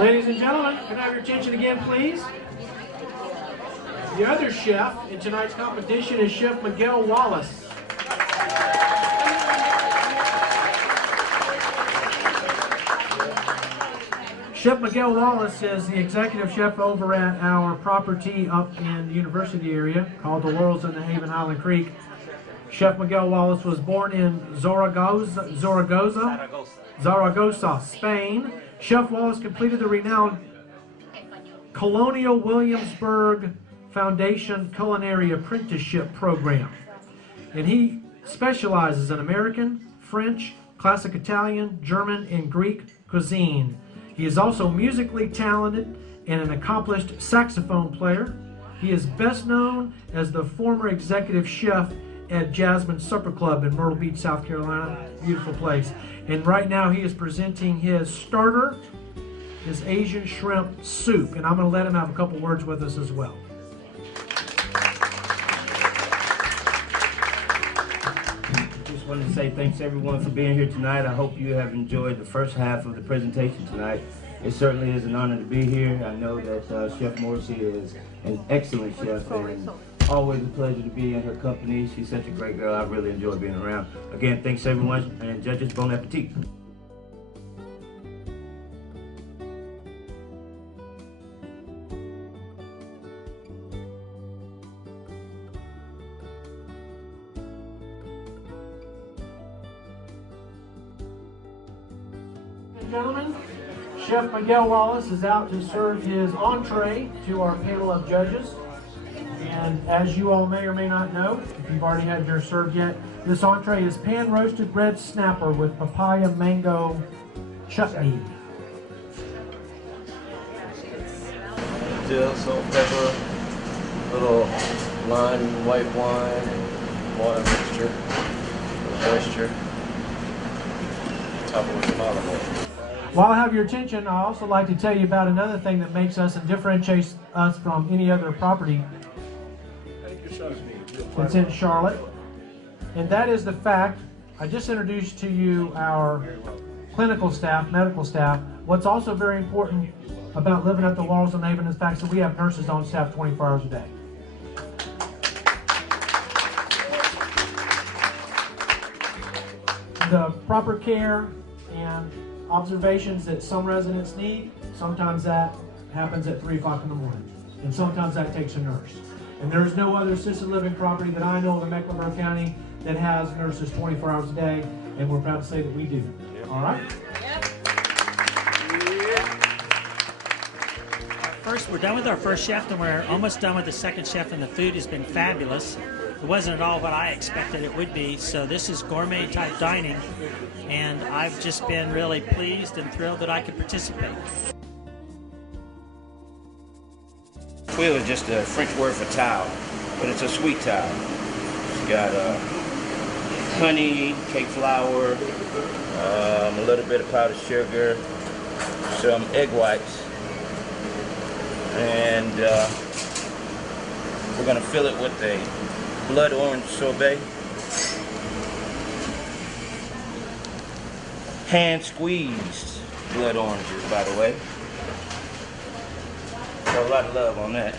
Ladies and gentlemen, can I have your attention again, please? The other chef in tonight's competition is Chef Miguel Wallace. Chef Miguel Wallace is the executive chef over at our property up in the university area called the Laurels in the Haven Highland Creek. Chef Miguel Wallace was born in Zaragoza, Spain. Chef Wallace completed the renowned Colonial Williamsburg Foundation Culinary Apprenticeship Program. And he specializes in American, French, classic Italian, German, and Greek cuisine. He is also musically talented and an accomplished saxophone player. He is best known as the former executive chef at Jasmine Supper Club in Myrtle Beach, South Carolina. Beautiful place. And right now he is presenting his starter, his Asian shrimp soup. And I'm going to let him have a couple words with us as well. Just wanted to say thanks everyone for being here tonight. I hope you have enjoyed the first half of the presentation tonight. It certainly is an honor to be here. I know that Chef Morrissey is an excellent chef and always a pleasure to be in her company. She's such a great girl. I really enjoy being around. Again, thanks everyone, and judges, bon appetit. Gentlemen, Chef Miguel Wallace is out to serve his entree to our panel of judges. And as you all may or may not know, if you've already had yours served yet, this entree is pan-roasted red snapper with papaya mango chutney. Dill, salt, pepper, little lime, white wine, water mixture, moisture, top with some olive oil. While I have your attention, I'd also like to tell you about another thing that makes us and differentiates us from any other property that's in Charlotte. And that is the fact, I just introduced to you our clinical staff, medical staff. What's also very important about living at the Laurels in the Haven is the fact that we have nurses on staff 24 hours a day. The proper care and observations that some residents need, sometimes that happens at 3 o'clock in the morning. And sometimes that takes a nurse. And there is no other assisted living property that I know of in Mecklenburg County that has nurses 24 hours a day, and we're proud to say that we do. Yep. All right? We're done with our first chef, and we're almost done with the second chef, and the food has been fabulous. It wasn't at all what I expected it would be, so this is gourmet type dining, and I've just been really pleased and thrilled that I could participate. Quill is just a French word for tile, but it's a sweet tile. It's got honey, cake flour, a little bit of powdered sugar, some egg whites, and we're going to fill it with a blood orange sorbet. Hand squeezed blood oranges, by the way. So a lot of love on that.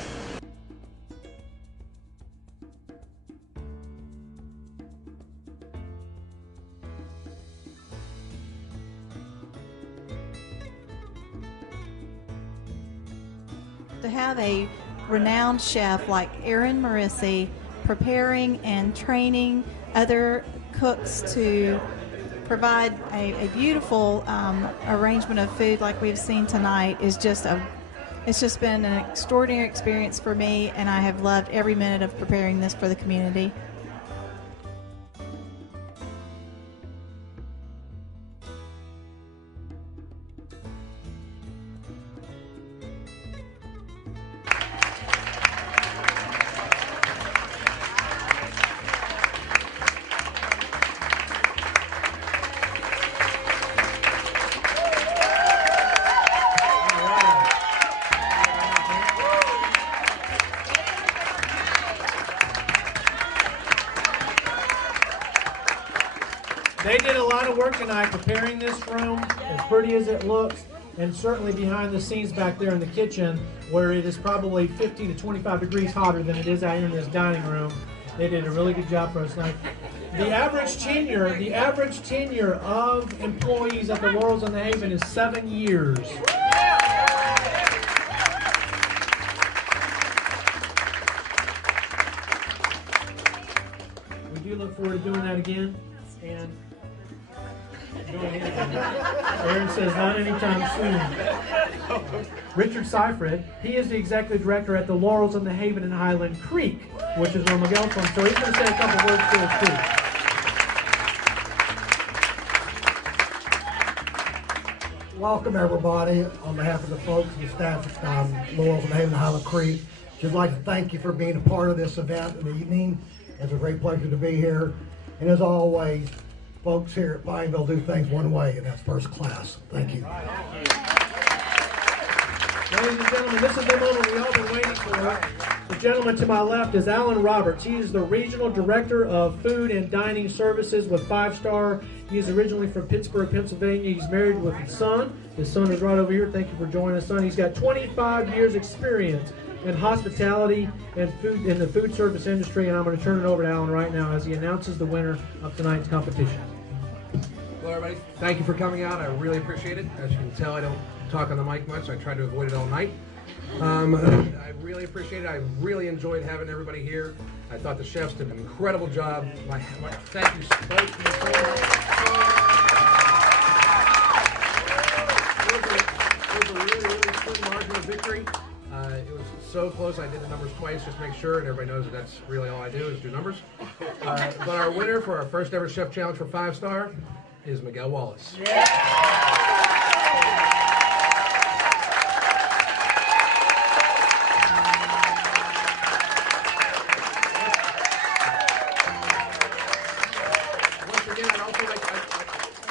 To have a renowned chef like Aaron Morrissey preparing and training other cooks to provide a beautiful arrangement of food like we've seen tonight is just it's just been an extraordinary experience for me, and I have loved every minute of preparing this for the community. They did a lot of work tonight preparing this room, as pretty as it looks. and certainly behind the scenes back there in the kitchen, where it is probably 50 to 25 degrees hotter than it is out here in this dining room. They did a really good job for us tonight. The average tenure of employees at the Laurels in the Haven is 7 years. We do look forward to doing that again. And Aaron says not anytime soon. Richard Seifried, he is the executive director at the Laurels in the Haven in Highland Creek, which is where Miguel's from. So he's going to say a couple words to us too. Welcome everybody on behalf of the folks and the staff at Laurels in the Haven and Highland Creek. Just like to thank you for being a part of this event in the evening. It's a great pleasure to be here. And as always, folks here at Pineville do things one way, and that's first class. Thank you. Ladies and gentlemen, this is the moment we've all been waiting for. The gentleman to my left is Alan Roberts. He is the Regional Director of Food and Dining Services with 5 Star. He is originally from Pittsburgh, Pennsylvania. He's married with his son. His son is right over here. Thank you for joining us, son. He's got 25 years experience in hospitality and food in the food service industry, and I'm going to turn it over to Alan right now as he announces the winner of tonight's competition. Hello everybody, thank you for coming out. I really appreciate it. As you can tell, I don't talk on the mic much. I try to avoid it all night. I really appreciate it. I really enjoyed having everybody here. I thought the chefs did an incredible job. Thank you both for your It was a really, really slim margin of victory. It was so close. I did the numbers twice just to make sure, and everybody knows that that's really all I do is do numbers. But our winner for our first ever Chef Challenge for 5 Star is Miguel Wallace.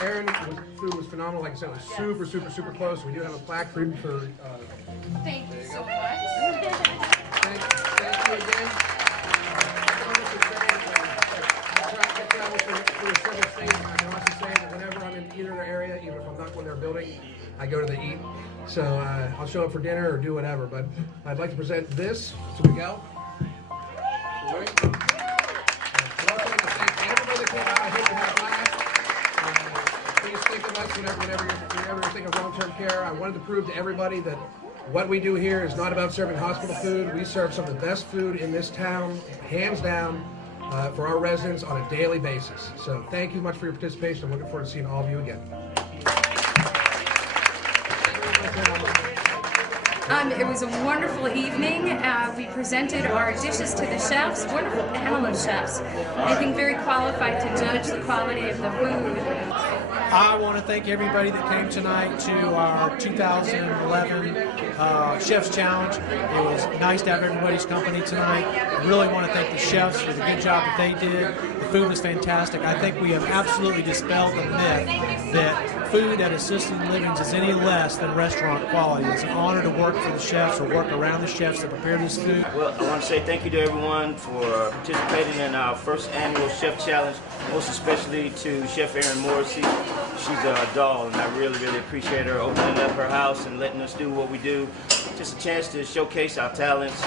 Aaron's food was phenomenal. Like I said, it was super, super, super close. We do have a plaque for Thank you so much. Thank you again. I travel through several states. I can also say that whenever I'm in either area, even if I'm not when they're building, I go to the eat. So I'll show up for dinner or do whatever. But I'd like to present this to Miguel. I'd also like to thank everybody that came out. I hope you had a blast. Please think of us whenever you're thinking of long-term care. I wanted to prove to everybody that what we do here is not about serving hospital food. We serve some of the best food in this town, hands down, for our residents on a daily basis. So thank you much for your participation. I'm looking forward to seeing all of you again. It was a wonderful evening. We presented our dishes to the chefs, wonderful panel of chefs. I think very qualified to judge the quality of the food. I want to thank everybody that came tonight to our 2011 Chef's Challenge. It was nice to have everybody's company tonight. I really want to thank the chefs for the good job that they did. The food was fantastic. I think we have absolutely dispelled the myth that food at assisted livings is any less than restaurant quality. It's an honor to work for the chefs or work around the chefs that prepare this food. Well, I want to say thank you to everyone for participating in our first annual Chef Challenge, most especially to Chef Erin Morrissey. She's a doll, and I really, really appreciate her opening up her house and letting us do what we do. Just a chance to showcase our talents.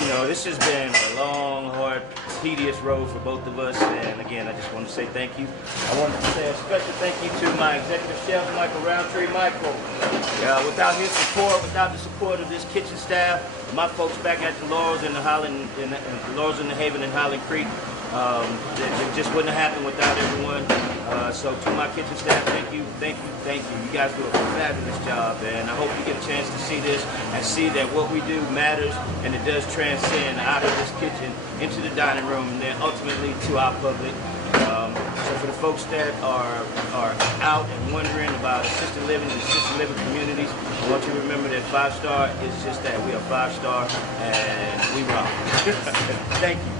You know, this has been a long, hard, tedious road for both of us, and again, I just want to say thank you. I want to say a special thank you to my executive chef, Michael Roundtree. Michael, without his support, without the support of this kitchen staff, my folks back at the Laurels in the Laurels in the Haven and Highland Creek, it just wouldn't have happened without everyone. So to my kitchen staff, thank you, thank you, thank you. You guys do a fabulous job, and I hope you get a chance to see this and see that what we do matters, and it does transcend out of this kitchen into the dining room and then ultimately to our public. So for the folks that are out and wondering about assisted living and assisted living communities, I want you to remember that 5 Star is just that. We are 5 Star, and we rock. Thank you.